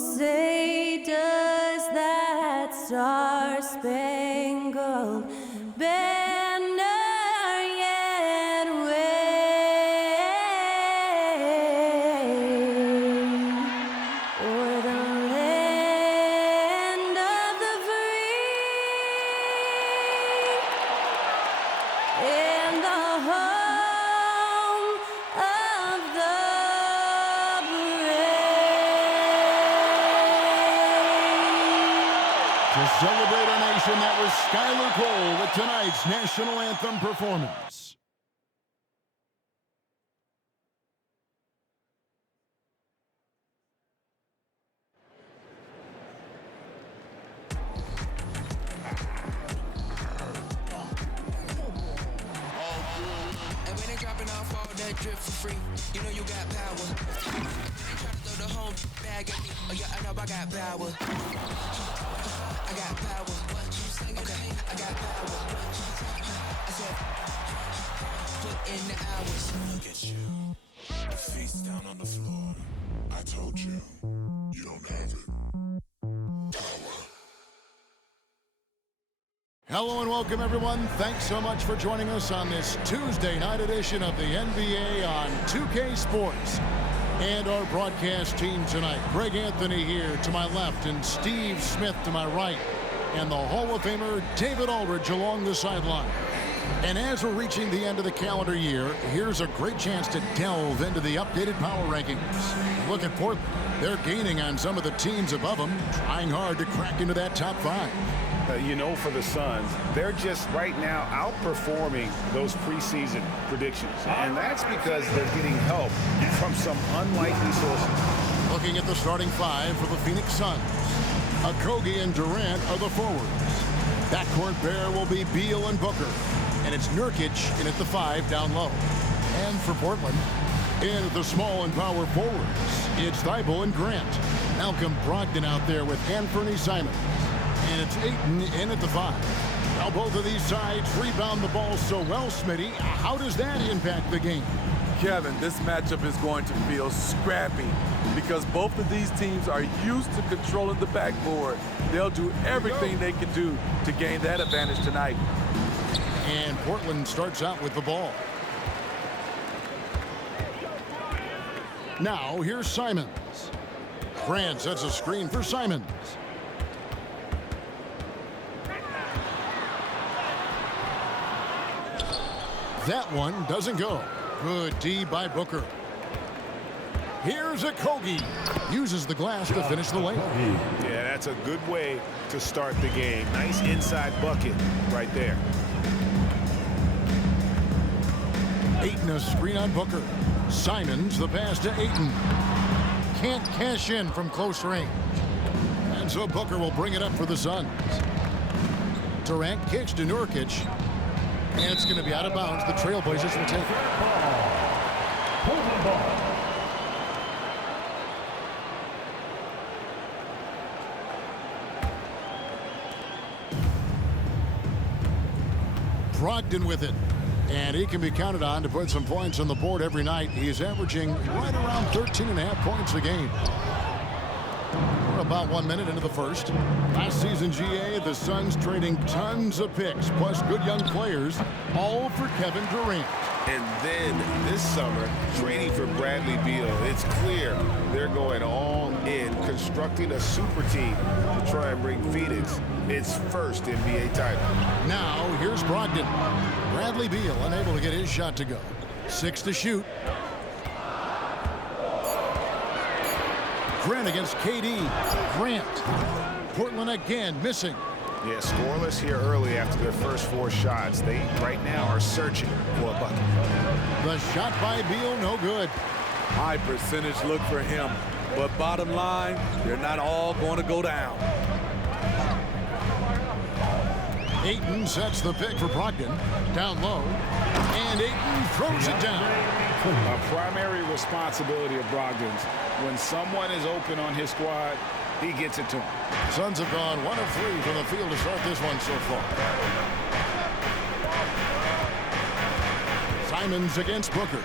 say does that star-spangled banner yet wave o'er the land of the free and the home of the To celebrate our nation, that was Skylar Cole with tonight's national anthem performance. And when they dropping off all that drip for free, you know you got power. They try to throw the whole bag at me. Oh yeah, I know I got power. I got power. Okay, I got power. I said, put in the hours. Look at you, face down on the floor. I told you, you don't have it. Hello and welcome, everyone. Thanks so much for joining us on this Tuesday night edition of the NBA on 2K Sports. And our broadcast team tonight, Greg Anthony here to my left and Steve Smith to my right. And the Hall of Famer David Aldridge along the sideline. And as we're reaching the end of the calendar year, here's a great chance to delve into the updated power rankings. Look at Portland. They're gaining on some of the teams above them, trying hard to crack into that top five. You know, for the Suns, they're just right now outperforming those preseason predictions. And that's because they're getting help from some unlikely sources. Looking at the starting five for the Phoenix Suns. Okogie and Durant are the forwards. Backcourt pair will be Beal and Booker. And it's Nurkic in at the five down low. And for Portland, in at the small and power forwards, it's Thibault and Grant. Malcolm Brogdon out there with Anthony Simons. And it's Ayton in at the five. Now both of these sides rebound the ball so well, Smitty. How does that impact the game? Kevin, this matchup is going to feel scrappy because both of these teams are used to controlling the backboard. They'll do everything they can do to gain that advantage tonight. And Portland starts out with the ball. Now here's Simons. Grant sets a screen for Simons. That one doesn't go. Good D by Booker. Here's Okogie. Uses the glass to finish the layup. Yeah, that's a good way to start the game. Nice inside bucket right there. Ayton a screen on Booker. Simons the pass to Ayton. Can't cash in from close range. And so Booker will bring it up for the Suns. Durant kicks to Nurkic. And it's going to be out of bounds. The Trailblazers will take it. Brogdon with it. And he can be counted on to put some points on the board every night. He's averaging right around 13.5 points a game. We're about 1 minute into the first. Last season, GA, the Suns trading tons of picks, plus good young players, all for Kevin Durant. And then this summer, trading for Bradley Beal. It's clear they're going all in, constructing a super team to try and bring Phoenix its first NBA title. Now, here's Brogdon. Bradley Beal unable to get his shot to go. 6 to shoot. Grant against KD. Grant. Portland again missing. Yeah, scoreless here early after their first 4 shots. They right now are searching for a bucket. The shot by Beal, no good. High percentage look for him. But bottom line, they're not all going to go down. Ayton sets the pick for Brogdon. Down low. And Ayton throws it down. A primary responsibility of Brogdon's. When someone is open on his squad, he gets it to him. Suns have gone 1 of 3 from the field to start this one so far. Simons against Booker.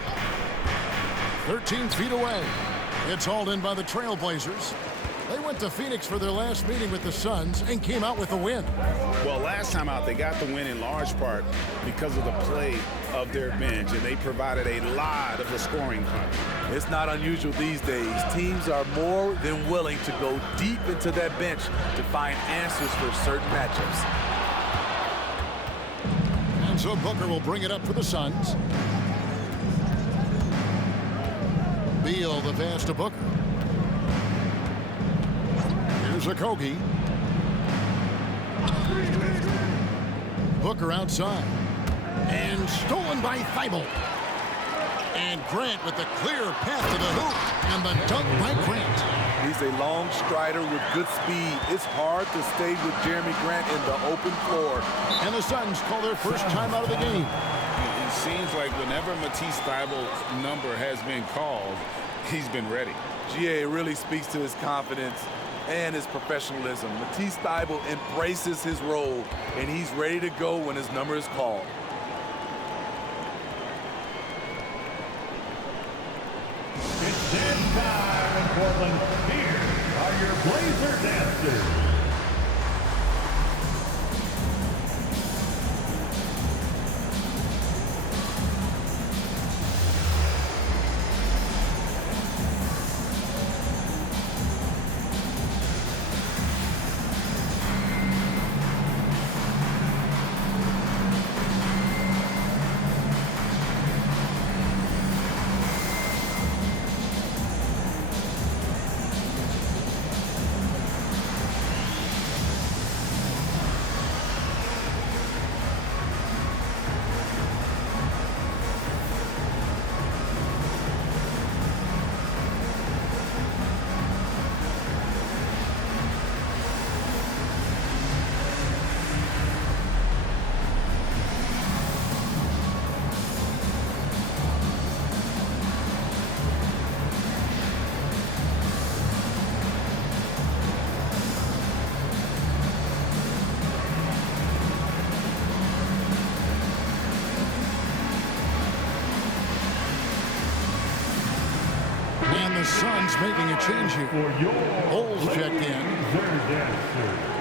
13 feet away. It's hauled in by the Trailblazers. They went to Phoenix for their last meeting with the Suns and came out with a win. Well, last time out, they got the win in large part because of the play of their bench, and they provided a lot of the scoring punch. It's not unusual these days. Teams are more than willing to go deep into that bench to find answers for certain matchups. And so Booker will bring it up for the Suns. Beal the pass to Booker. Here's Okogie. Booker outside. And stolen by Thibault. And Grant with the clear path to the hoop. And the dunk by Grant. He's a long strider with good speed. It's hard to stay with Jeremy Grant in the open floor. And the Suns call their first time out of the game. It seems like whenever Matisse Thybulle's number has been called, he's been ready. GA really speaks to his confidence and his professionalism. Matisse Thybulle embraces his role, and he's ready to go when his number is called. It's dance time in Portland. Here are your Blazer dancers. Suns making a change here. Holes checked in.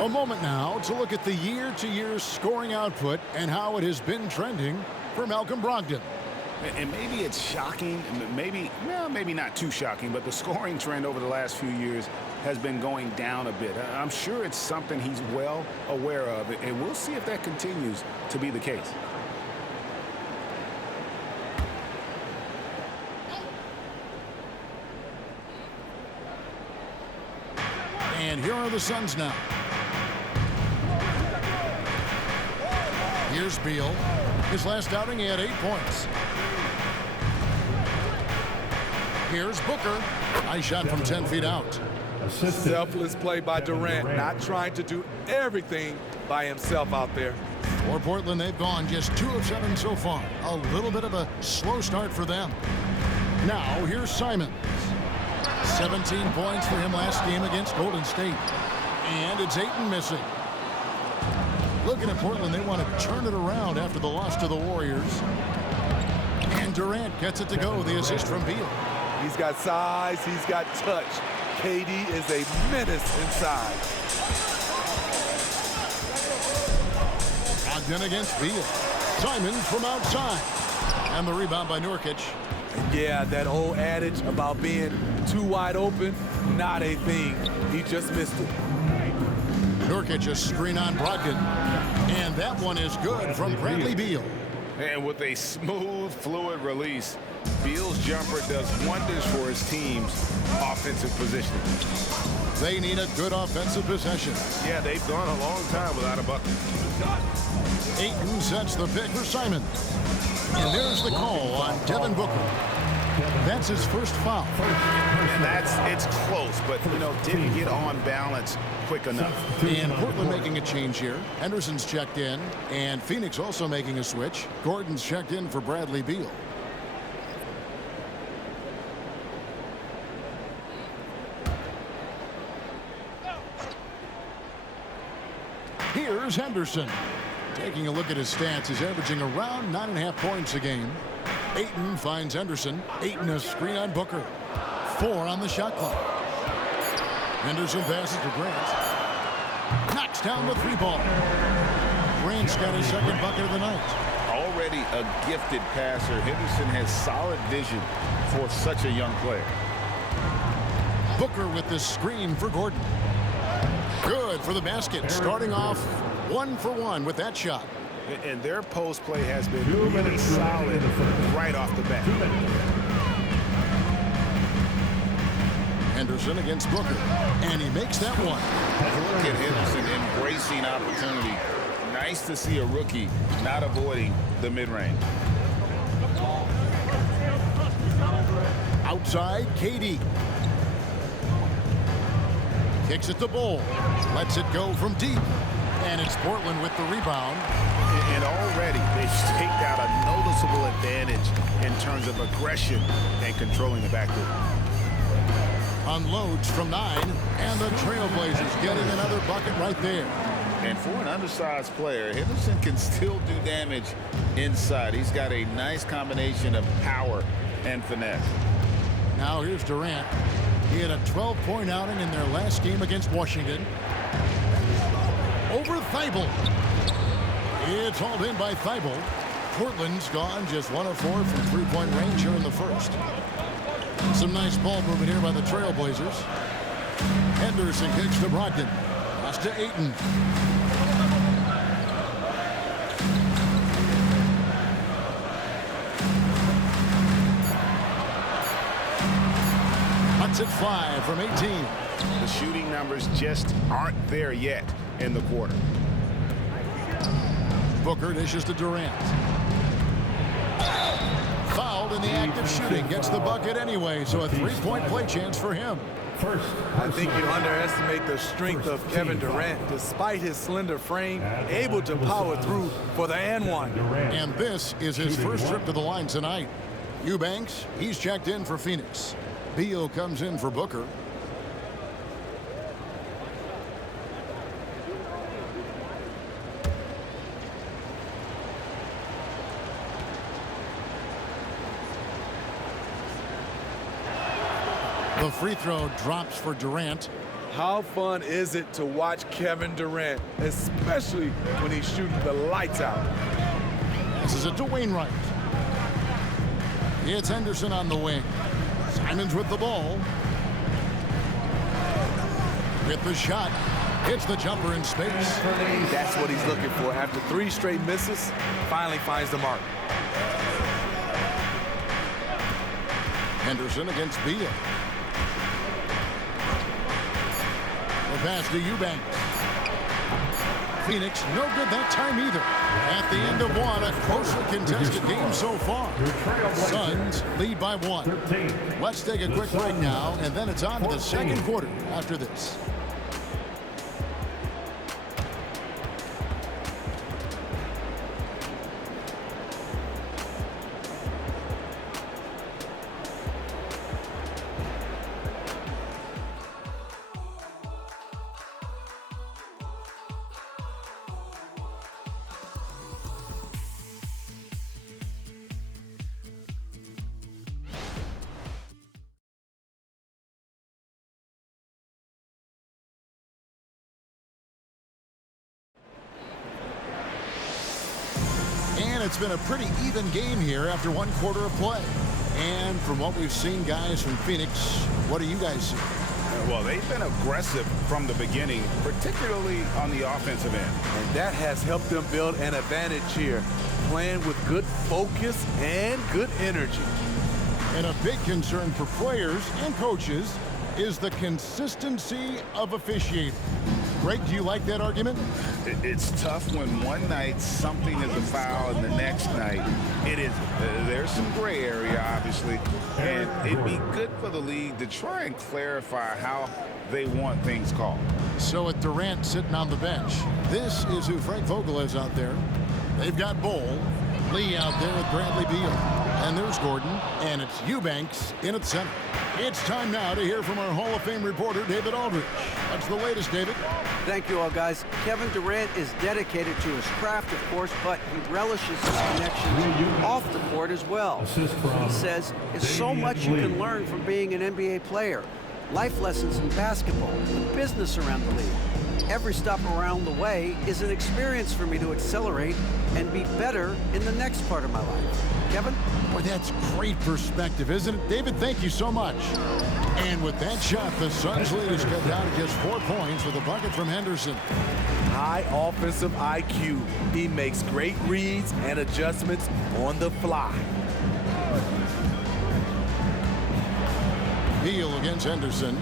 A moment now to look at the year-to-year scoring output and how it has been trending for Malcolm Brogdon. And maybe it's shocking, maybe not too shocking, but the scoring trend over the last few years has been going down a bit. I'm sure it's something he's well aware of, and we'll see if that continues to be the case. And here are the Suns now. Here's Beal. His last outing, he had 8 points. Here's Booker. Nice shot from 10 feet out. Selfless play by Durant, not trying to do everything by himself out there. For Portland, they've gone just 2 of 7 so far. A little bit of a slow start for them. Now, here's Simons. 17 points for him last game against Golden State. And it's Ayton missing. Looking at Portland, they want to turn it around after the loss to the Warriors. And Durant gets it to go, the assist from Beal. He's got size, he's got touch. KD is a menace inside. Ogden against Beal. Simons from outside. And the rebound by Nurkic. Yeah, that old adage about being too wide open, not a thing. He just missed it. Nurkic a screen on Brogdon. And that one is good from Bradley Beal. And with a smooth, fluid release, Beal's jumper does wonders for his team's offensive positioning. They need a good offensive possession. Yeah, they've gone a long time without a bucket. Ayton sets the pick for Simons. And there's the call on Devin Booker. That's his first foul. It's close, but, didn't get on balance quick enough. And Portland making a change here. Henderson's checked in, and Phoenix also making a switch. Gordon's checked in for Bradley Beal. Here's Henderson. Taking a look at his stats, he's averaging around 9.5 points a game. Ayton finds Henderson. Ayton a screen on Booker. 4 on the shot clock. Henderson passes to Grant. Knocks down the 3-ball. Grant's got his second bucket of the night. Already a gifted passer, Henderson has solid vision for such a young player. Booker with the screen for Gordon. Good for the basket. Starting off 1 for 1 with that shot. And their post play has been really solid right off the bat. Henderson against Booker. And he makes that one. Look at Henderson embracing opportunity. Nice to see a rookie not avoiding the mid-range. Outside, KD. Kicks it to Bol. Lets it go from deep. And it's Portland with the rebound. And already they've staked out a noticeable advantage in terms of aggression and controlling the backcourt. Unloads from 9. And the Trailblazers getting another bucket right there. And for an undersized player, Henderson can still do damage inside. He's got a nice combination of power and finesse. Now here's Durant. He had a 12-point outing in their last game against Washington. Over Thibault. It's hauled in by Thibault. Portland's gone just 1 of 4 from three-point range here in the first. Some nice ball movement here by the Trailblazers. Henderson kicks to Brogdon. Pass to Ayton. Cuts it 5 from 18. The shooting numbers just aren't there yet in the quarter. Booker dishes to Durant. Fouled in the act of shooting. Gets the bucket anyway, so a three-point play chance for him. I think you underestimate the strength of Kevin Durant. Despite his slender frame, able to power through for the and one. And this is his first trip to the line tonight. Eubanks, he's checked in for Phoenix. Beal comes in for Booker. The free throw drops for Durant. How fun is it to watch Kevin Durant, especially when he's shooting the lights out? This is a Dwayne Wright. It's Henderson on the wing. Simons with the ball. With the shot. Hits the jumper in space. That's what he's looking for. After 3 straight misses, finally finds the mark. Henderson against Beal. The pass to Eubanks. Phoenix, no good that time either. At the end of one, a closely contested game so far. Suns lead by 1. Let's take a quick break now, and then it's on to the second quarter after this. It's been a pretty even game here after 1 quarter of play. And from what we've seen, guys, from Phoenix, what do you guys see? Well, they've been aggressive from the beginning, particularly on the offensive end. And that has helped them build an advantage here, playing with good focus and good energy. And a big concern for players and coaches is the consistency of officiating. Greg, do you like that argument? It's tough when one night something is a foul and the next night it isn't. There's some gray area, obviously, and it'd be good for the league to try and clarify how they want things called. So with Durant sitting on the bench, this is who Frank Vogel is out there. They've got Bol, Lee out there with Bradley Beal, and there's Gordon, and it's Eubanks in at center. It's time now to hear from our Hall of Fame reporter, David Aldridge. What's the latest, David? Thank you all, guys. Kevin Durant is dedicated to his craft, of course, but he relishes his connections off the court as well. He says, there's so much you can learn from being an NBA player. life lessons in basketball, and business around the league. Every stop around the way is an experience for me to accelerate and be better in the next part of my life. Kevin? Boy, that's great perspective, isn't it? David, thank you so much. And with that shot, the Suns lead is cut down to just 4 points with a bucket from Henderson. High offensive IQ. He makes great reads and adjustments on the fly. Beal against Henderson.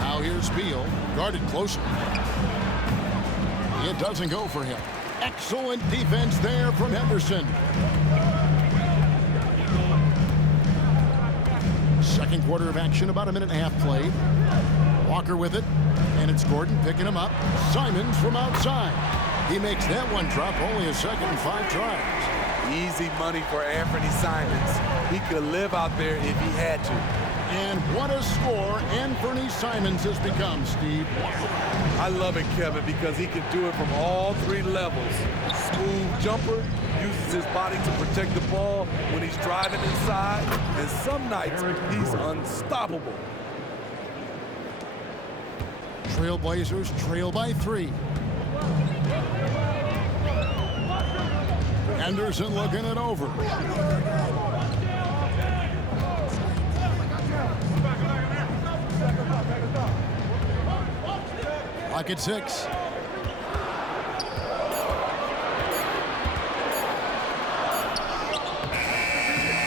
Now here's Beal, guarded closer. It doesn't go for him. Excellent defense there from Henderson. Second quarter of action, about a minute and a half played. Walker with it, and it's Gordon picking him up. Simons from outside. He makes that one drop, only a second and 5 tries. Easy money for Anthony Simons. He could live out there if he had to. And what a score Anthony Simons has become, Steve. I love it, Kevin, because he can do it from all 3 levels. Smooth jumper, uses his body to protect the ball when he's driving inside, and some nights he's unstoppable. Trailblazers trail by 3. Henderson looking it over. Clock at 6.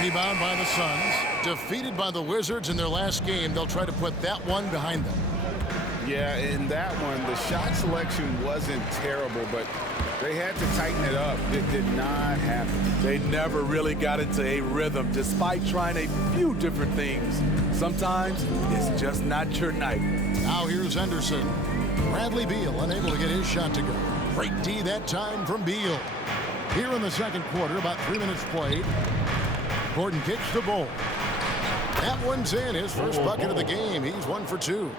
Rebound by the Suns. Defeated by the Wizards in their last game, they'll try to put that one behind them. Yeah, in that one, the shot selection wasn't terrible, but they had to tighten it up. It did not happen. They never really got into a rhythm, despite trying a few different things. Sometimes it's just not your night. Now here's Henderson. Bradley Beal unable to get his shot to go. Great D that time from Beal. Here in the second quarter, about 3 minutes played. Gordon kicks the ball. That one's in, his first bucket of the game. He's 1 for 2.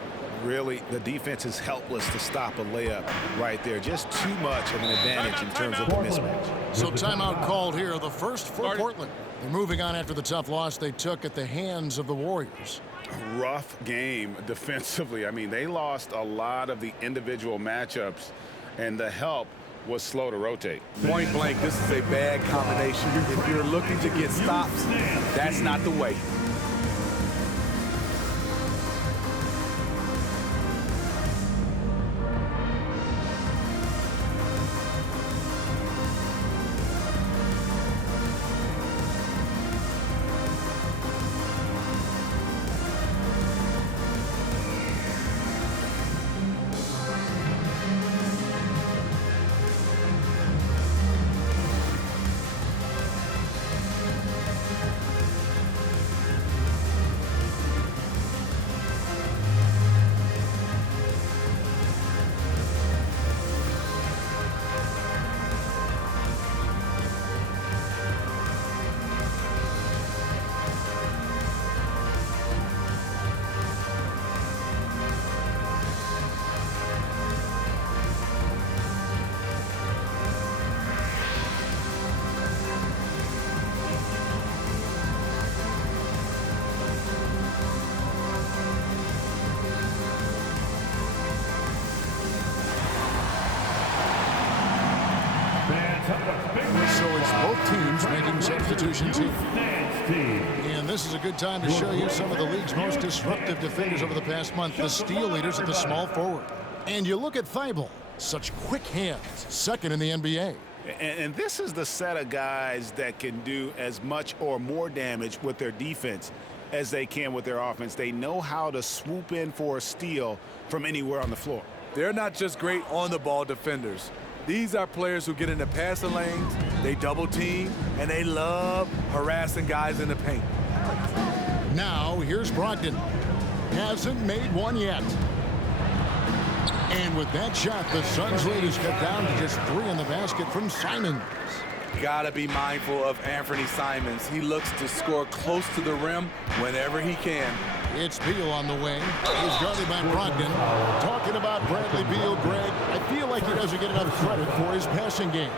Really, the defense is helpless to stop a layup right there. Just too much of an advantage in terms of the mismatch. So timeout called here, the first for Portland. They're moving on after the tough loss they took at the hands of the Warriors. A rough game defensively. I mean, they lost a lot of the individual matchups, and the help was slow to rotate. Point blank, this is a bad combination. If you're looking to get stops, that's not the way. So it's both teams making substitutions here. And this is a good time to show you some of the league's most disruptive defenders over the past month, the steal leaders at the small forward. And you look at Thibault, such quick hands, second in the NBA. And this is the set of guys that can do as much or more damage with their defense as they can with their offense. They know how to swoop in for a steal from anywhere on the floor. They're not just great on-the-ball defenders. These are players who get in the passing lanes, they double team, and they love harassing guys in the paint. Now, here's Brogdon. Hasn't made one yet. And with that shot, the Suns lead is cut down to just 3 in the basket from Simons. Gotta be mindful of Anthony Simons. He looks to score close to the rim whenever he can. It's Beal on the wing. He's guarded by Brogdon. Talking about Bradley Beal, Greg, I feel like he doesn't get enough credit for his passing game.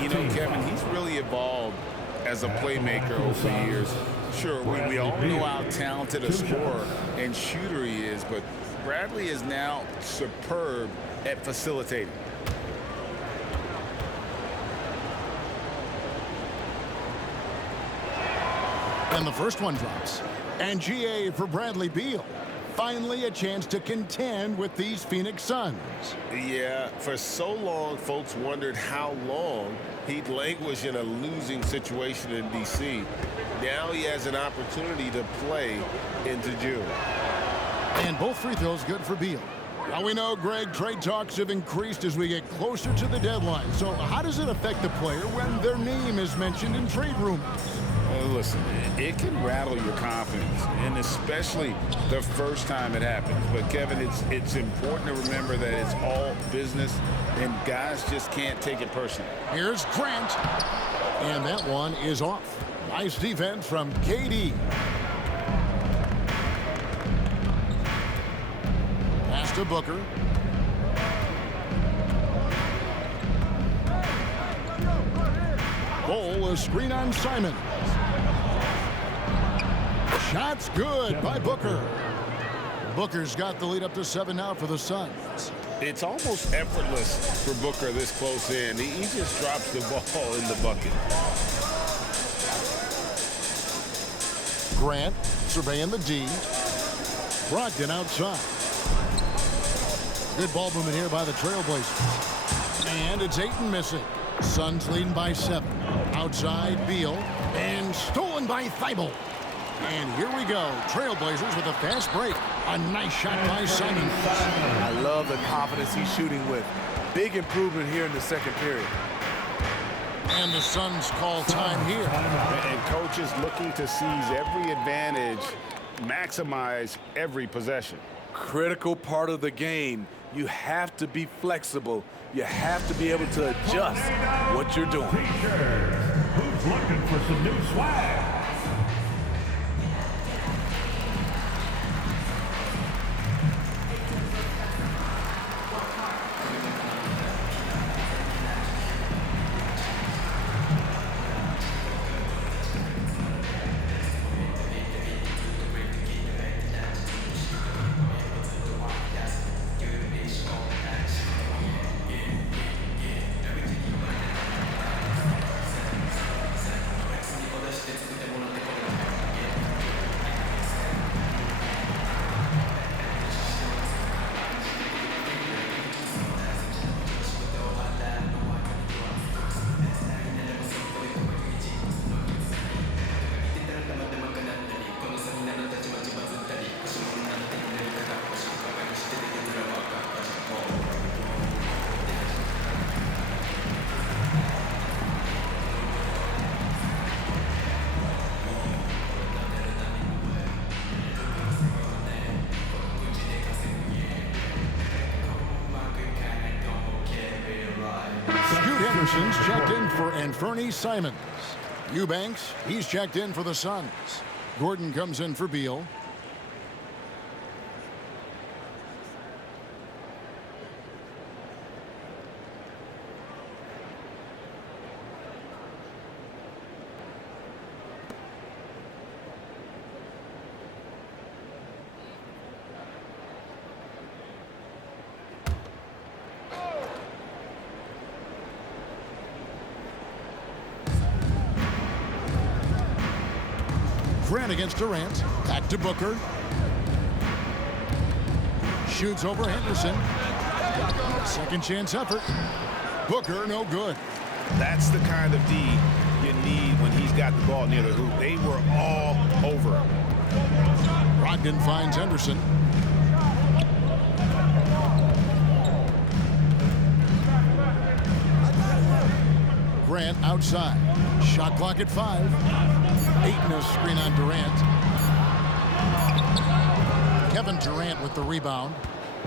You know, Kevin, he's really evolved as a playmaker over the years. Sure, we all know how talented a scorer and shooter he is, but Bradley is now superb at facilitating. And the first one drops. And GA for Bradley Beal. Finally a chance to contend with these Phoenix Suns. Yeah, for so long, folks wondered how long he'd languish in a losing situation in D.C. Now he has an opportunity to play into June. And both free throws good for Beal. Now we know, Greg, trade talks have increased as we get closer to the deadline. So how does it affect the player when their name is mentioned in trade rumors? Listen, it can rattle your confidence, and especially the first time it happens. But, Kevin, it's important to remember that it's all business, and guys just can't take it personally. Here's Grant. And that one is off. Nice defense from KD. Pass to Booker. Ball, a screen on Simon. Shot's good by Booker. Booker's got the lead up to 7 now for the Suns. It's almost effortless for Booker this close in. He just drops the ball in the bucket. Grant surveying the D. Brogdon outside. Good ball movement here by the Trailblazers. And it's Ayton missing. Suns leading by 7. Outside Beal. And stolen by Thibault. And here we go. Trailblazers with a fast break. A nice shot by Simon. I love the confidence he's shooting with. Big improvement here in the second period. And the Suns call time here. And coach is looking to seize every advantage, maximize every possession. Critical part of the game. You have to be flexible. You have to be able to adjust what you're doing. Who's looking for some new swag? Henderson's checked in for Anthony Simons. Eubanks, he's checked in for the Suns. Gordon comes in for Beal. Grant against Durant. Back to Booker. Shoots over Henderson. Second chance effort. Booker, no good. That's the kind of D you need when he's got the ball near the hoop. They were all over him. Brogdon finds Henderson. Grant outside. Shot clock at 5. Ayton a screen on Durant. Kevin Durant with the rebound.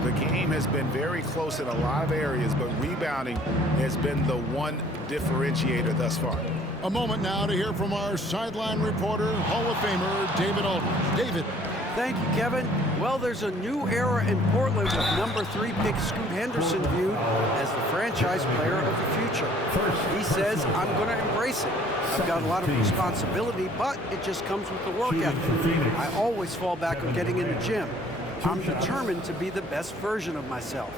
The game has been very close in a lot of areas, but rebounding has been the one differentiator thus far. A moment now to hear from our sideline reporter, Hall of Famer David Aldridge. David. Thank you, Kevin. Well, there's a new era in Portland with #3 pick Scoot Henderson viewed as the franchise player of the future. He says, I'm going to embrace it. I've got a lot of responsibility, but it just comes with the work ethic. I always fall back on getting in the gym. I'm determined to be the best version of myself.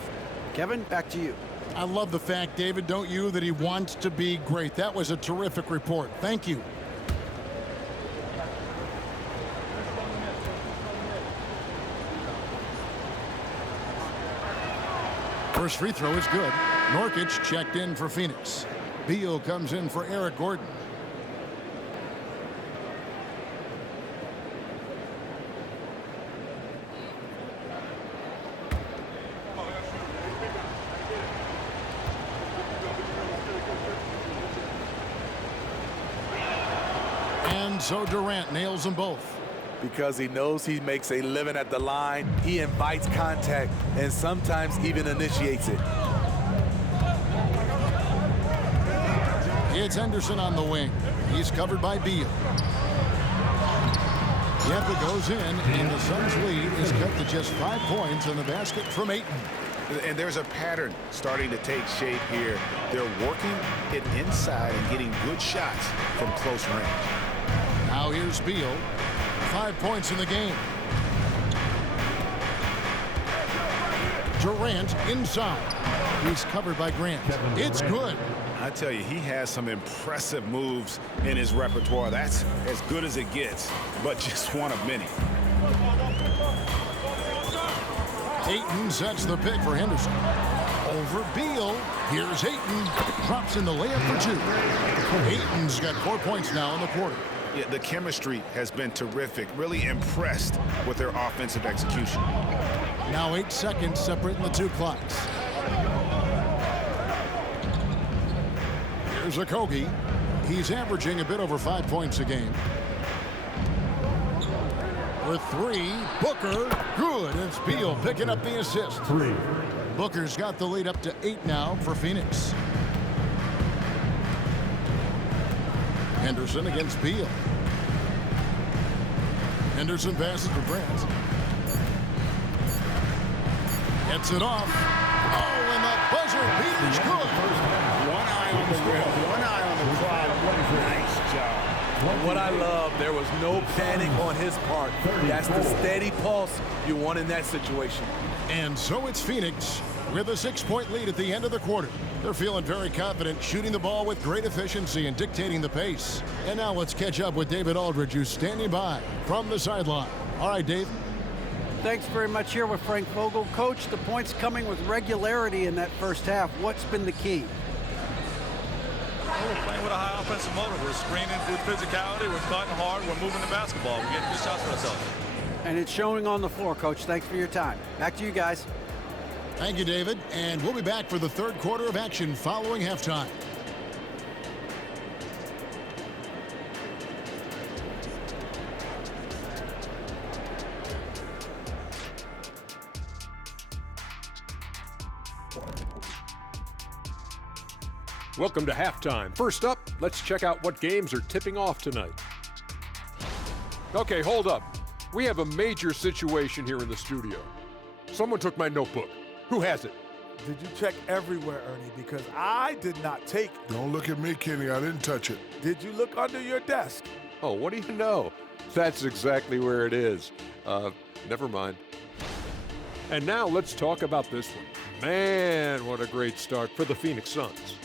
Kevin, back to you. I love the fact, David, don't you, that he wants to be great. That was a terrific report. Thank you. First free throw is good. Nurkic checked in for Phoenix. Beal comes in for Eric Gordon. And so Durant nails them both. Because he knows he makes a living at the line, he invites contact and sometimes even initiates it. It's Henderson on the wing. He's covered by Beal. Yeppa goes in, and the Suns' lead is cut to just 5 points on the basket from Ayton. And there's a pattern starting to take shape here. They're working it inside and getting good shots from close range. Now here's Beal. 5 points in the game. Durant inside. He's covered by Grant. It's good. I tell you, he has some impressive moves in his repertoire. That's as good as it gets, but just one of many. Ayton sets the pick for Henderson. Over Beal. Here's Ayton. Drops in the layup for 2. Ayton's got 4 points now in the quarter. Yeah, the chemistry has been terrific. Really impressed with their offensive execution. Now 8 seconds separating the 2 clocks. Here's Okogie. He's averaging a bit over 5 points a game. For 3, Booker, good. It's Beal picking up the assist. Booker's got the lead up to 8 now for Phoenix. Henderson against Beal. Henderson passes to Grant. Gets it off. Oh, and the buzzer beater's good. One eye on the rim, one eye on the clock. Nice job. What I love, there was no panic on his part. That's the steady pulse you want in that situation. And so it's Phoenix with a 6-point lead at the end of the quarter. They're feeling very confident, shooting the ball with great efficiency and dictating the pace. And now let's catch up with David Aldridge, who's standing by from the sideline. All right, Dave. Thanks very much. Here with Frank Vogel. Coach, the points coming with regularity in that first half. What's been the key? We're playing with a high offensive motive. We're screening through physicality. We're cutting hard. We're moving the basketball. We're getting good shots for ourselves. And it's showing on the floor, Coach. Thanks for your time. Back to you guys. Thank you, David. And we'll be back for the third quarter of action following halftime. Welcome to halftime. First up, let's check out what games are tipping off tonight. Okay, hold up. We have a major situation here in the studio. Someone took my notebook. Who has it? Did you check everywhere, Ernie? Because I did not take it. Don't look at me, Kenny. I didn't touch it. Did you look under your desk? Oh, what do you know? That's exactly where it is. Never mind. And now let's talk about this one. Man, what a great start for the Phoenix Suns.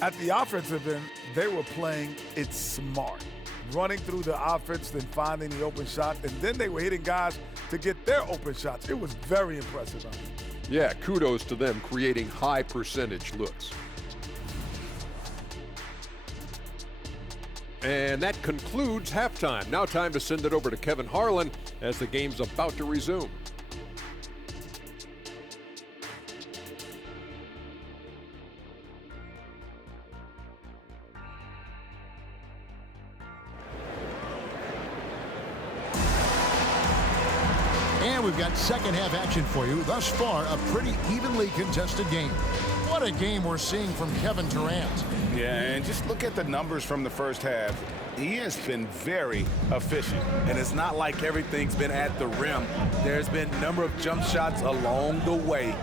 At the offensive end, they were playing it smart. Running through the offense, then finding the open shot, and then they were hitting guys to get their open shots. It was very impressive. Yeah, kudos to them creating high percentage looks. And that concludes halftime. Now time to send it over to Kevin Harlan as the game's about to resume. And we've got second half action for you. Thus far, a pretty evenly contested game. What a game we're seeing from Kevin Durant. Yeah, and just look at the numbers from the first half. He has been very efficient. And it's not like everything's been at the rim. There's been a number of jump shots along the way.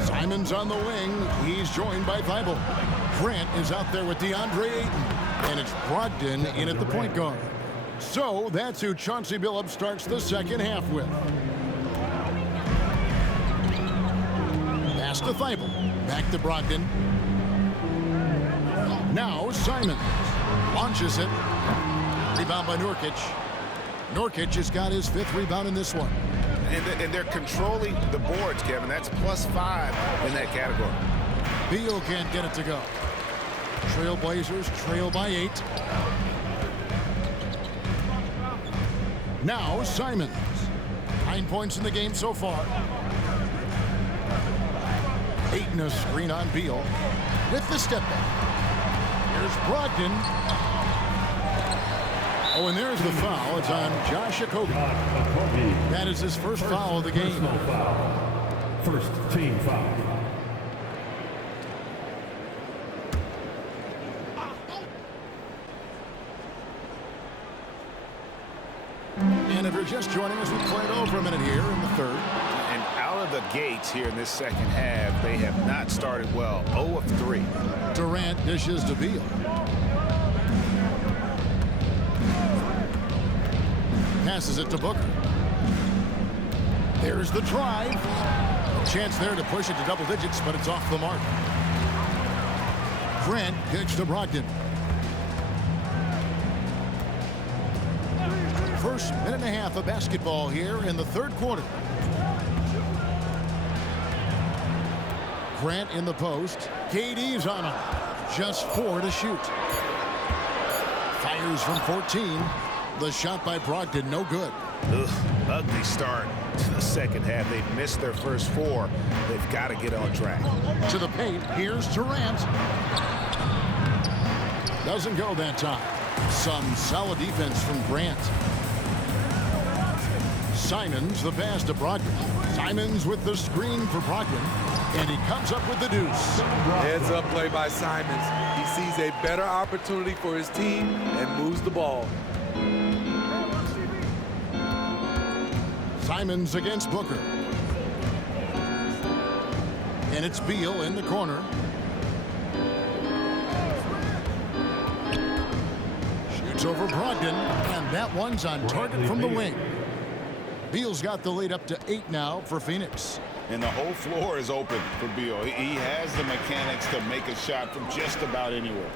Simons on the wing. He's joined by Thibault. Grant is out there with DeAndre Ayton. And it's Brogdon in at the point guard. So that's who Chauncey Billups starts the second half with. Pass to Thibault. Back to Brogdon. Now Simons launches it. Rebound by Nurkic. Nurkic has got his 5th rebound in this one. And they're controlling the boards, Kevin. That's +5 in that category. Beal can't get it to go. Trailblazers trail by 8. Now Simons. 9 points in the game so far. Ayton a screen on Beal with the step back. Here's Brogdon. Oh, and there's the foul. It's on Josh Okogie. That is his first foul of the game. First team foul. And if you're just joining us, we played over a minute here in the third. And out of the gates here in this second half, they have not started well. 0 of 3. Durant dishes to Beal. Passes it to Booker. There's the drive. A chance there to push it to double digits, but it's off the mark. Grant kicks to Brogdon. First minute and a half of basketball here in the third quarter. Grant in the post. KD's on him. Just 4 to shoot. Fires from 14. The shot by Brogdon, no good. Ugh, ugly start to the second half. They've missed their first 4. They've got to get on track. To the paint, here's Durant. Doesn't go that time. Some solid defense from Grant. Simons, the pass to Brogdon. Simons with the screen for Brogdon. And he comes up with the deuce. Heads up play by Simons. He sees a better opportunity for his team and moves the ball. Simons against Booker. And it's Beal in the corner. Shoots over Brogdon, and that one's on target from the wing. Beal's got the lead up to 8 now for Phoenix. And the whole floor is open for Beal. He has the mechanics to make a shot from just about anywhere.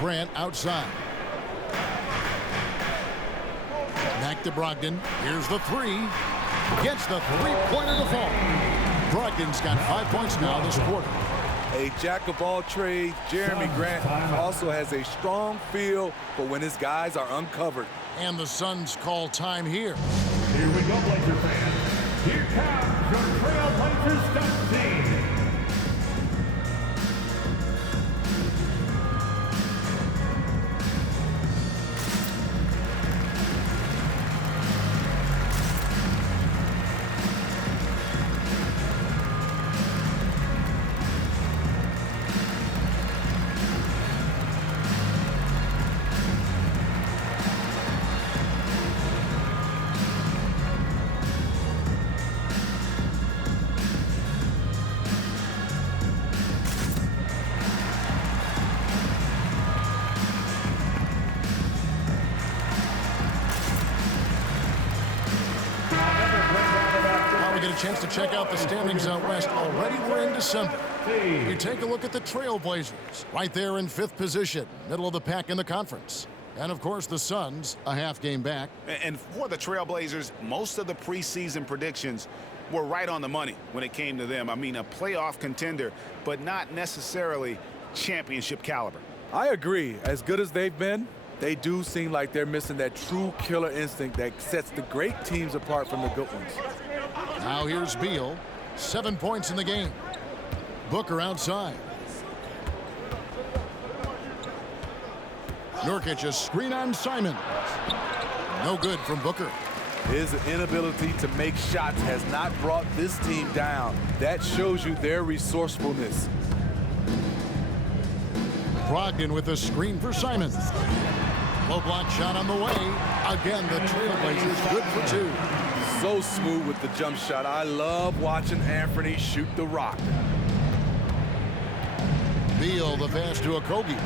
Grant outside. Back to Brogdon. Here's the 3. Gets the 3-pointer to fall. Brogdon's got 5 points now this quarter. A jack of all trades, Jeremy Grant also has a strong feel for when his guys are uncovered. And the Suns call time here. Here we go, Blazer fans. Here comes your Trailblazers stunt team. Chance to check out the standings out west. Already we're in December. You take a look at the Trailblazers right there in 5th position, middle of the pack in the conference. And of course the Suns a half game back. And for the Trailblazers, most of the preseason predictions were right on the money when it came to them. I mean, a playoff contender, but not necessarily championship caliber. I agree. As good as they've been, they do seem like they're missing that true killer instinct that sets the great teams apart from the good ones. Now here's Beal. 7 points in the game. Booker outside. Nurkic a screen on Simons. No good from Booker. His inability to make shots has not brought this team down. That shows you their resourcefulness. Brogdon with a screen for Simons. Low block shot on the way. Again, the Trailblazers good for two. So smooth with the jump shot. I love watching Anthony shoot the rock. Beal the pass to Okogie.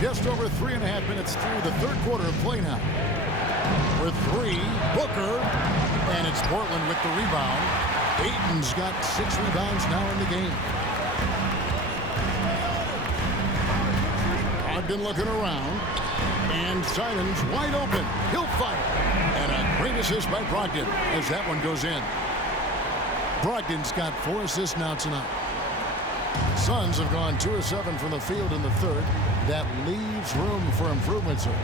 Just over 3.5 minutes through the third quarter of play now. For three, Booker. And it's Portland with the rebound. Ayton's got 6 rebounds now in the game. Brogdon looking around. And Simons wide open. He'll fire. And a great assist by Brogdon as that one goes in. Brogdon's got 4 assists now tonight. Suns have gone 2 of 7 from the field in the third. That leaves room for improvement, sir.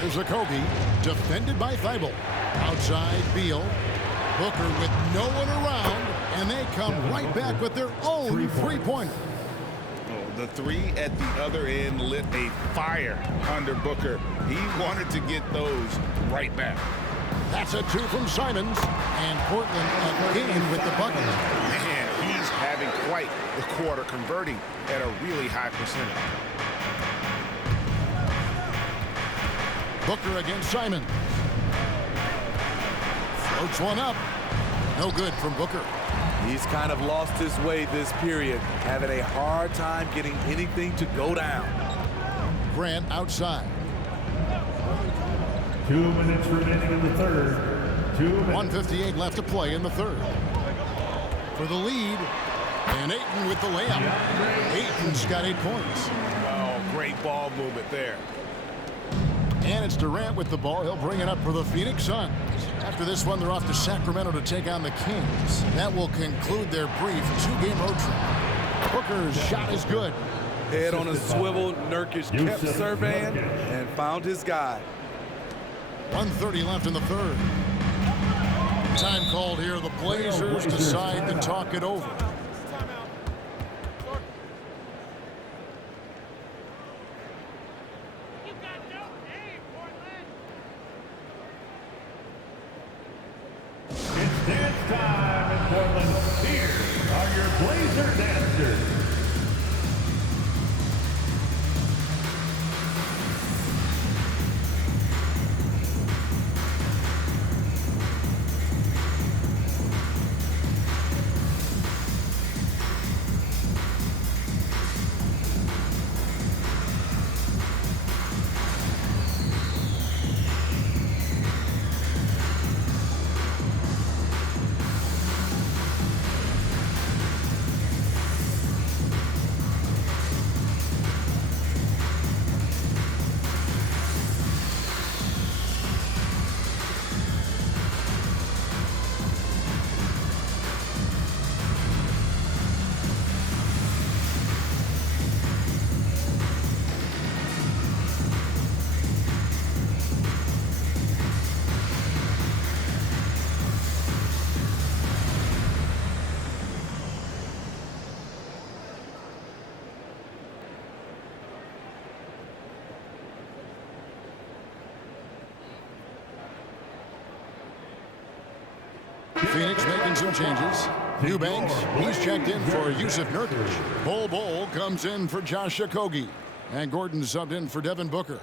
Here's Okogie, defended by Thibault. Outside, Beal. Booker with no one around, and they come right back with their own three-pointer. The three at the other end lit a fire under Booker. He wanted to get those right back. That's a 2 from Simons, and Portland again with the bucket. Man, he's having quite the quarter, converting at a really high percentage. Booker against Simons. Floats one up. No good from Booker. He's kind of lost his way this period, having a hard time getting anything to go down. Grant outside. 2 minutes remaining in the third. 2 minutes. 1:58 left to play in the third. For the lead, and Ayton with the layup. Ayton's got 8 points. Oh, great ball movement there. And it's Durant with the ball. He'll bring it up for the Phoenix Suns. After this one, they're off to Sacramento to take on the Kings. That will conclude their brief 2-game road trip. Booker's shot is good. Head on a swivel, Nurkic kept surveying and found his guy. 1:30 left in the third. Time called here. The Blazers decide to talk it over. It's dance time in Portland. Here are your Blazer dancers. Phoenix making some changes. Eubanks, he's checked in for Yusuf Nurkic. Bol comes in for Josh Okogie. And Gordon subbed in for Devin Booker.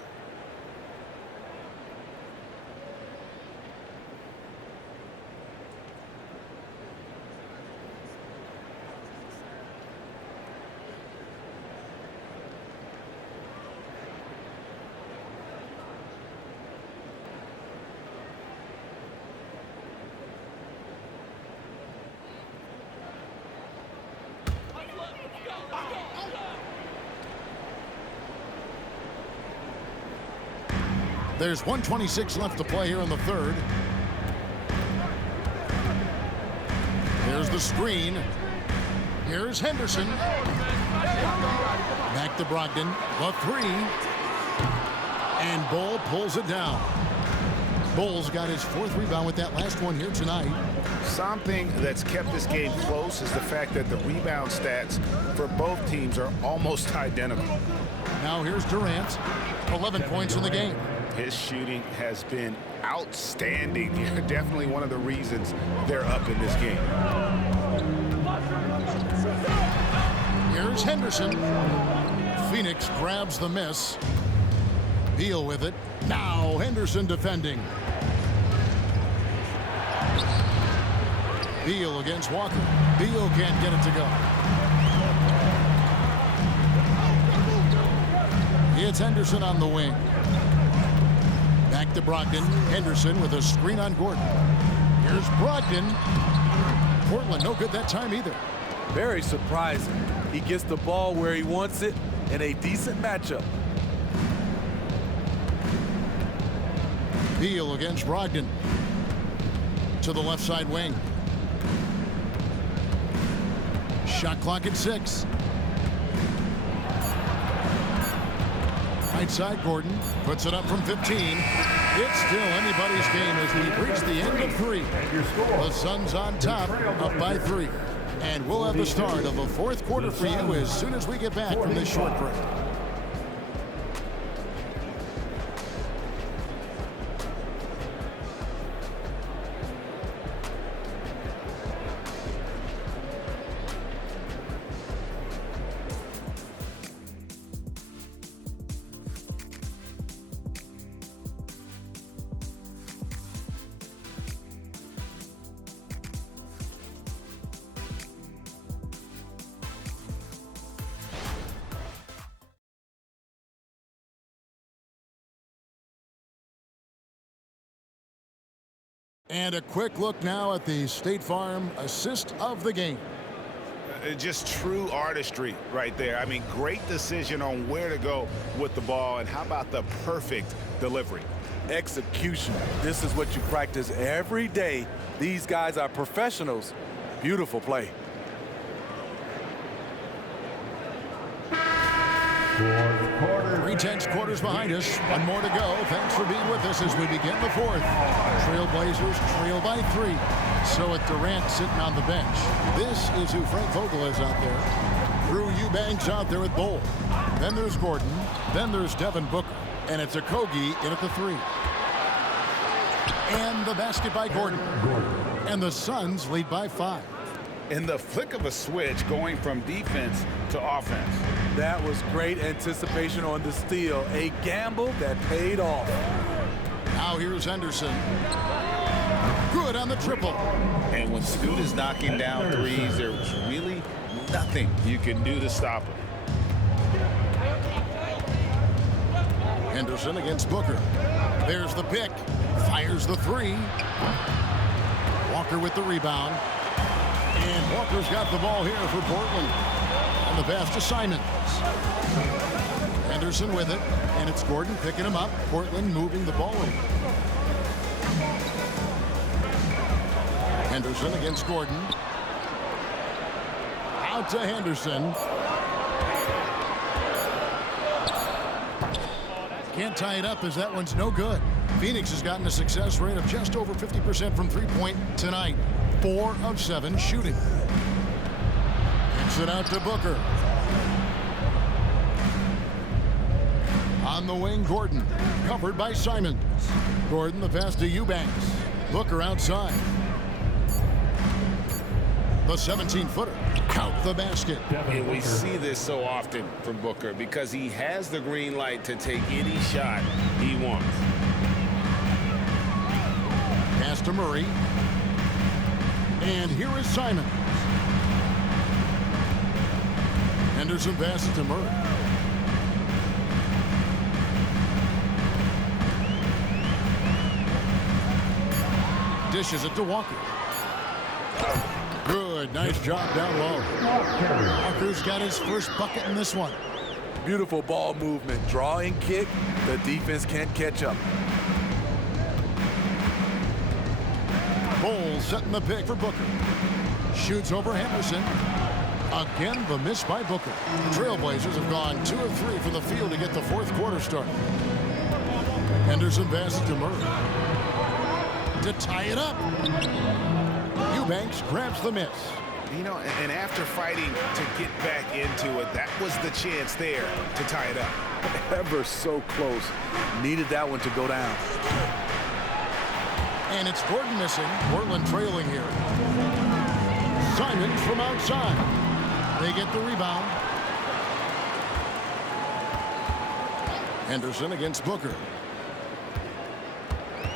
There's 1:26 left to play here in the third. Here's the screen. Here's Henderson. Back to Brogdon. The 3. And Bol pulls it down. Bulls got his 4th rebound with that last one here tonight. Something that's kept this game close is the fact that the rebound stats for both teams are almost identical. Now here's Durant, 11 points in the game. His shooting has been outstanding. Definitely one of the reasons they're up in this game. Here's Henderson. Phoenix grabs the miss. Beal with it. Now Henderson defending. Beal against Walker. Beal can't get it to go. It's Henderson on the wing. Back to Brogdon. Henderson with a screen on Gordon. Here's Brogdon. Portland no good that time either. Very surprising. He gets the ball where he wants it in a decent matchup. Beal against Brogdon. To the left side wing. Shot clock at 6. Right side, Gordon puts it up from 15. It's still anybody's game as we reach the end of 3. The Suns on top, up by 3. And we'll have the start of the 4th quarter for you as soon as we get back from this short break. And a quick look now at the State Farm assist of the game. Just true artistry right there. I mean, great decision on where to go with the ball, and how about the perfect delivery? Execution. This is what you practice every day. These guys are professionals. Beautiful play. Three tenths quarters behind us. One more to go. Thanks for being with us as we begin the 4th. Trailblazers trail by 3. So with Durant sitting on the bench. This is who Frank Vogel is out there. Drew Eubanks out there with Bol. Then there's Gordon. Then there's Devin Booker. And it's Okogie in at the 3. And the basket by Gordon. And the Suns lead by 5. In the flick of a switch, going from defense to offense. That was great anticipation on the steal. A gamble that paid off. Now here's Henderson. Good on the triple. And when Scoot is knocking down threes, there's really nothing you can do to stop him. Henderson against Booker. There's the pick. Fires the 3. Walker with the rebound. And Walker's got the ball here for Portland. And the pass to Simons. Henderson with it. And it's Gordon picking him up. Portland moving the ball in. Henderson against Gordon. Out to Henderson. Can't tie it up as that one's no good. Phoenix has gotten a success rate of just over 50% from three-point tonight. 4 of 7 shooting. Gets it out to Booker. On the wing, Gordon. Covered by Simons. Gordon, the pass to Eubanks. Booker outside. The 17-footer. Count the basket. And we see this so often from Booker because he has the green light to take any shot he wants. Pass to Murray. And here is Simons. Henderson passes to Murray. Dishes it to Walker. Good, nice job down low. Walker's got his first bucket in this one. Beautiful ball movement. Drawing kick. The defense can't catch up. Bol setting the pick for Booker. Shoots over Henderson. Again, the miss by Booker. The Trailblazers have gone 2 of 3 from the field to get the 4th quarter started. Henderson passes to Murray. to tie it up. Eubanks grabs the miss. You know, and after fighting to get back into it, that was the chance there to tie it up. Ever so close. Needed that one to go down. And it's Gordon missing. Portland trailing here. Simons from outside. They get the rebound. Henderson against Booker.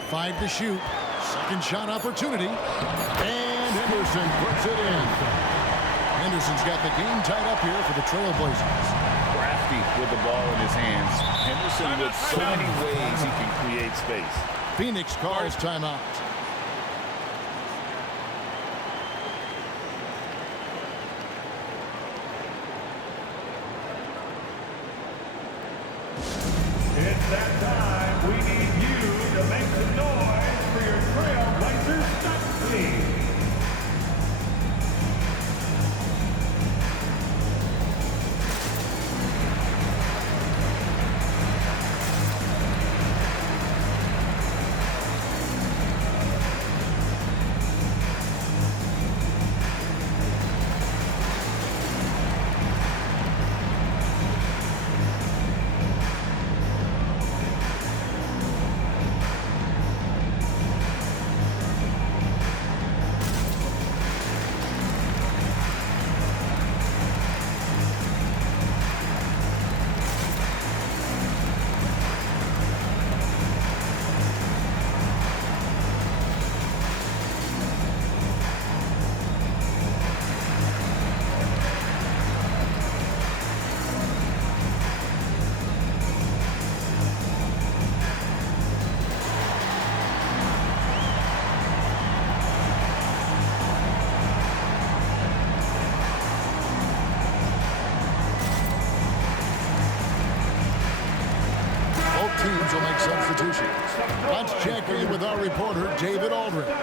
5 to shoot. Second shot opportunity. And Henderson puts it in. Henderson's got the game tied up here for the Trailblazers. Crafty with the ball in his hands. Henderson with so many ways he can create space. Phoenix calls timeout. It's that time. We need you to make some noise for your Trailblazers stat team. Teams will make substitutions. Let's check in with our reporter, David Aldridge.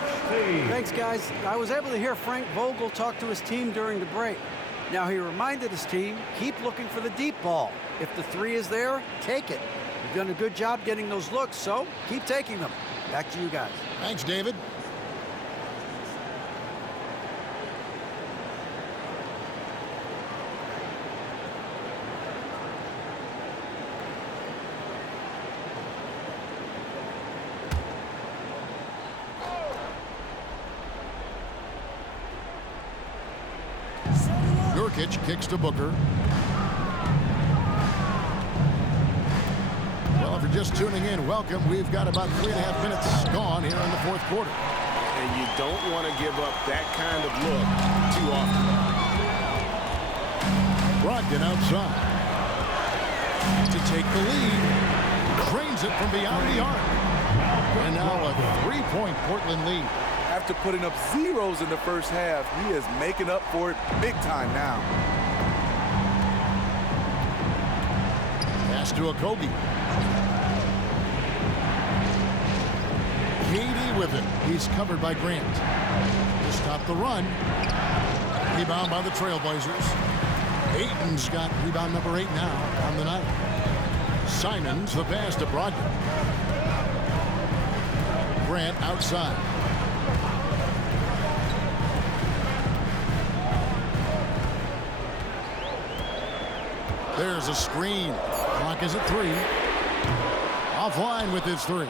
Thanks, guys. I was able to hear Frank Vogel talk to his team during the break. Now, he reminded his team, keep looking for the deep ball. If the three is there, take it. You've done a good job getting those looks, so keep taking them. Back to you guys. Thanks, David. Nurkic kicks to Booker. Well, if you're just tuning in, welcome. We've got about 3.5 minutes gone here in the fourth quarter. And you don't want to give up that kind of look too often. Brogdon outside to take the lead. Drains it from beyond the arc. And now a three-point Portland lead. After putting up zeros in the first half, he is making up for it big time now. Pass to Okogie. KD with it. He's covered by Grant. To stop the run. Rebound by the Trailblazers. Ayton's got rebound number 8 now on the night. Simons the pass to Brogdon. Grant outside. There's a screen. Clock is at 3. Offline with his 3.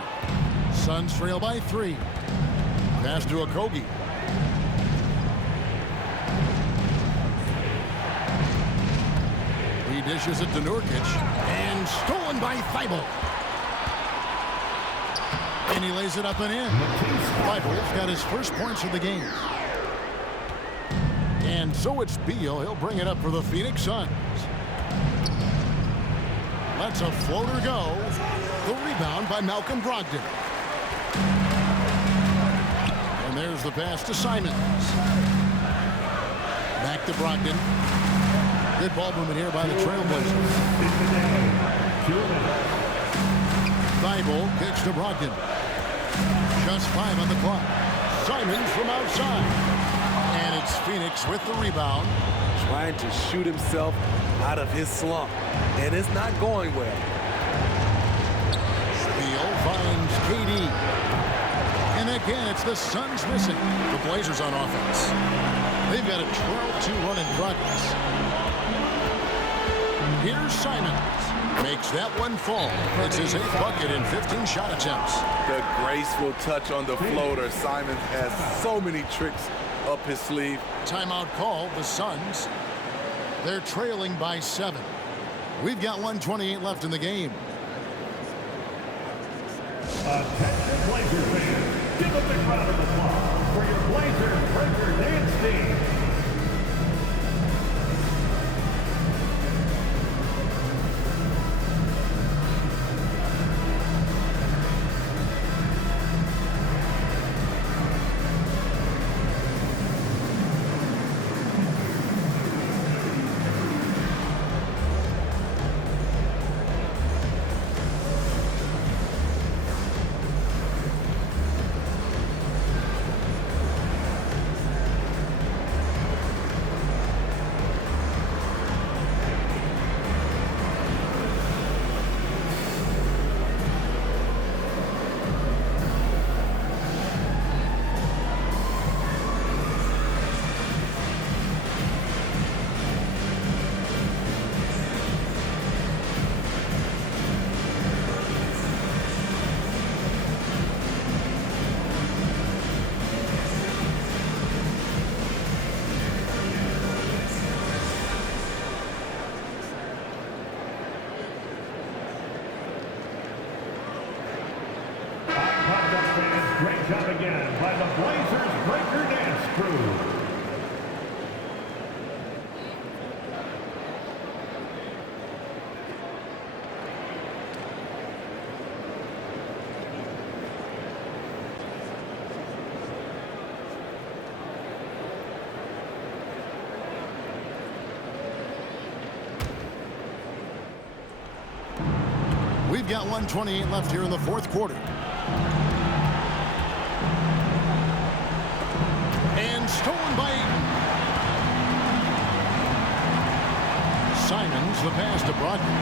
Suns trail by 3. Pass to Okogie. He dishes it to Nurkic. And stolen by Thibault. And he lays it up and in. Thibault's got his first points of the game. And so it's Beal. He'll bring it up for the Phoenix Suns. Lets a floater go. The rebound by Malcolm Brogdon. And there's the pass to Simons. Back to Brogdon. Good ball movement here by the Trailblazers. Thibault kicks to Brogdon. Just 5 on the clock. Simons from outside. And it's Phoenix with the rebound. Trying to shoot himself out of his slump. And it's not going well. Beal finds KD. And that again. It's the Suns missing. The Blazers on offense. They've got a 12-2 run in progress. Here's Simons. Makes that one fall. It's his 8th bucket in 15 shot attempts. The graceful touch on the floater. Simons has so many tricks up his sleeve. Timeout call, the Suns. They're trailing by 7. We've got 1:28 left in the game. Attention Blazer fans, give a big round of applause for your Blazer Breaker Dance team. Great job again by the Blazers Breaker Dance crew. We've got 1:28 left here in the 4th quarter. And stolen by Ayton. Simons, the pass to Brogdon.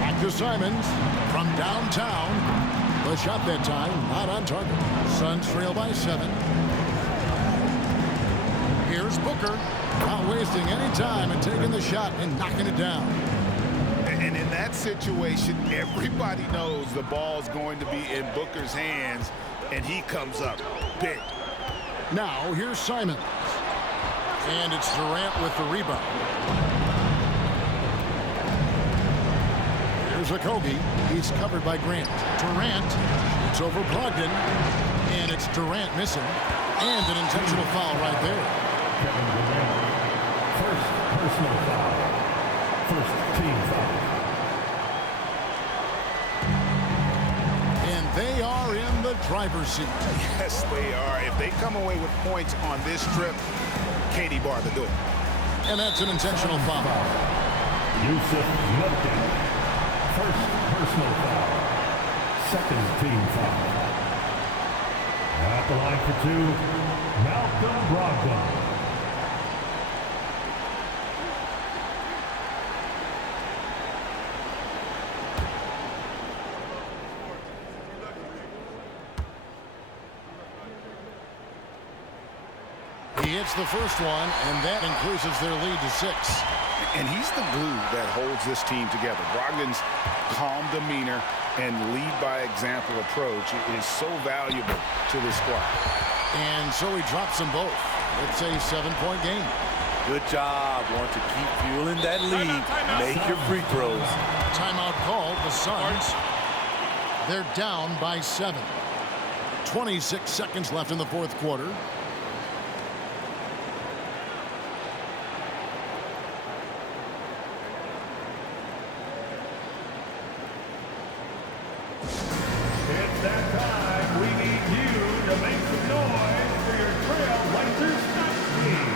Back to Simons from downtown. The shot that time, not on target. Suns trail by 7. Here's Booker, not wasting any time and taking the shot and knocking it down. And in that situation, everybody knows the ball's going to be in Booker's hands, and he comes up big. Now, here's Simons. And it's Durant with the rebound. Here's Okogie. He's covered by Grant. Durant shoots over Brogdon. And it's Durant missing. And an intentional foul right there. Kevin Durant, first personal foul. First team foul. And they are in the driver's seat. Yes, they are. If they come away with points on this trip, Katie bar the door. And that's an intentional foul. Yusuf Nurkic, first personal foul. Second team foul. At the line for 2, Malcolm Brogdon. He hits the first one, and that increases their lead to 6. And he's the glue that holds this team together. Brogdon's calm demeanor and lead-by-example approach is so valuable to this squad. And so he drops them both. It's a 7-point game. Good job. Want to keep fueling that lead. Make your free throws. Timeout called. The Suns, they're down by 7. 26 seconds left in the 4th quarter. It's that time. We need you to make some noise for your Trailblazers Night team.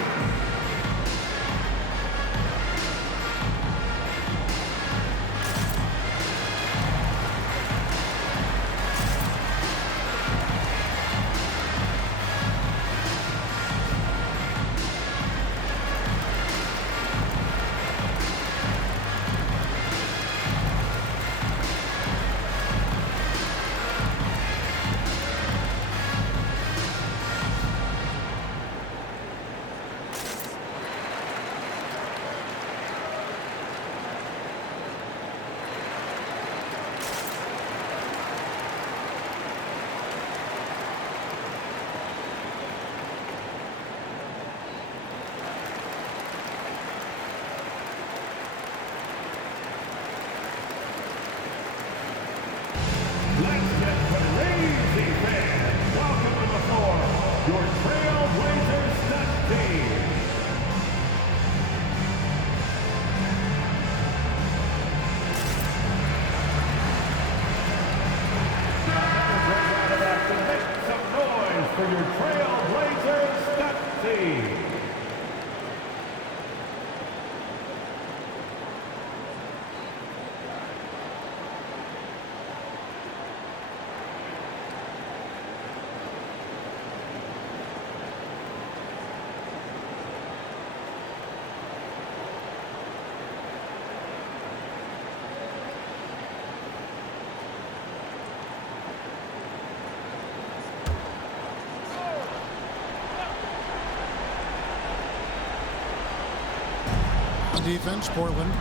defense, Portland.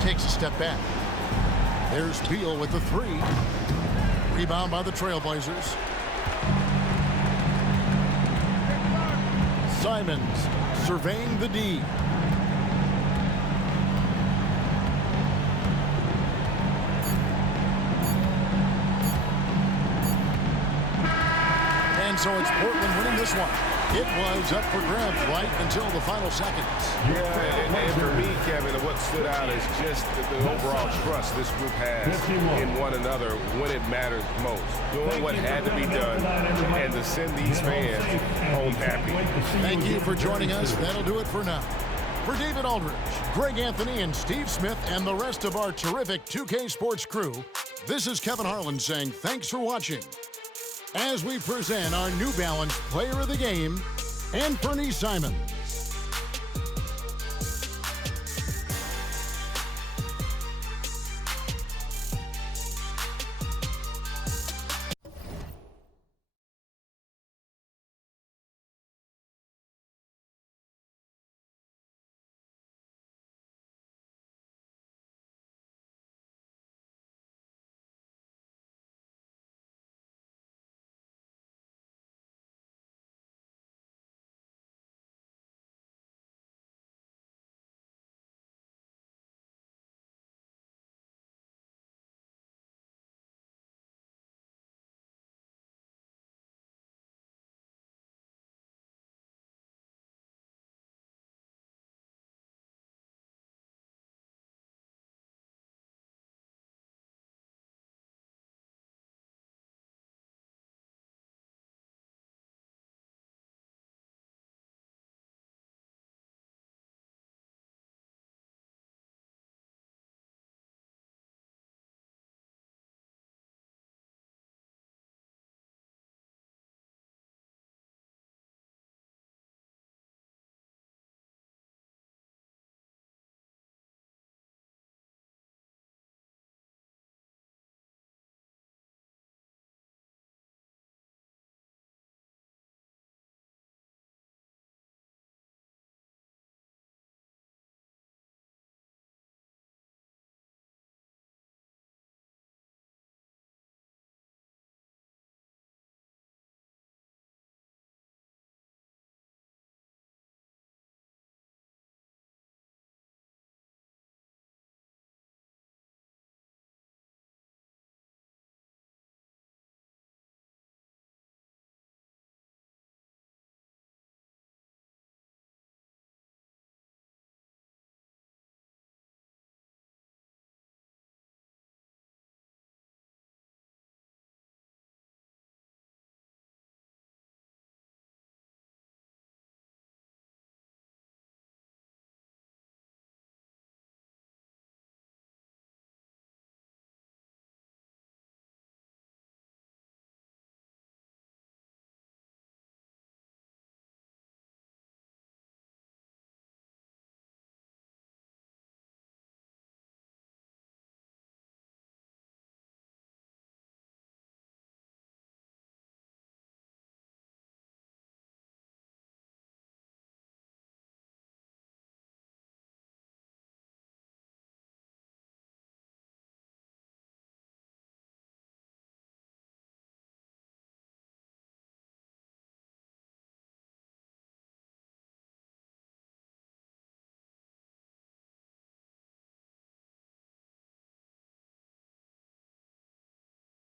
Takes a step back. There's Beal with the three. Rebound by the Trailblazers. Simons surveying the D. And so it's Portland winning this one. It was up for grabs right until the final seconds. Yeah, and for me, Kevin, what stood out is just the overall trust this group has in one another when it matters most. Doing what had to be done and to send these fans home happy. Thank you for joining us. That'll do it for now. For David Aldridge, Greg Anthony, and Steve Smith, and the rest of our terrific 2K Sports crew, this is Kevin Harlan saying thanks for watching. As we present our New Balance Player of the Game, Anthony Simons.